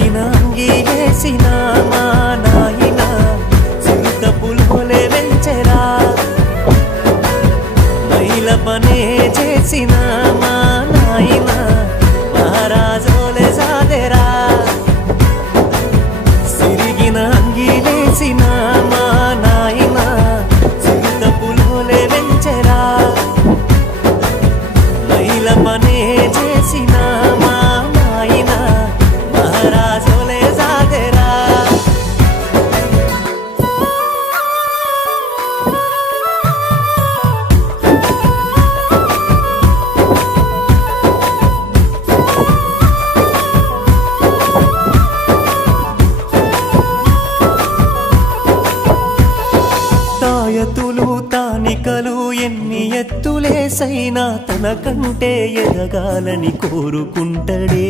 సిరిగిన అంగీలేసిన మా నాయన చిరుత పులులే వెంచెరా మైల పనే చేసిన మా నాయన మహారాజోలే సాదెరా సిరిగిన అంగీలేసిన మా నాయన చిరుత పులులే వెంచెరా మైల పనే చేసిన మా నాయన మహారాజోలే సాదెరా తాయతులు తానికలు ఎన్ని ఎత్తులేసైనా తన కంటే ఎదగాలని కోరుకుంటడే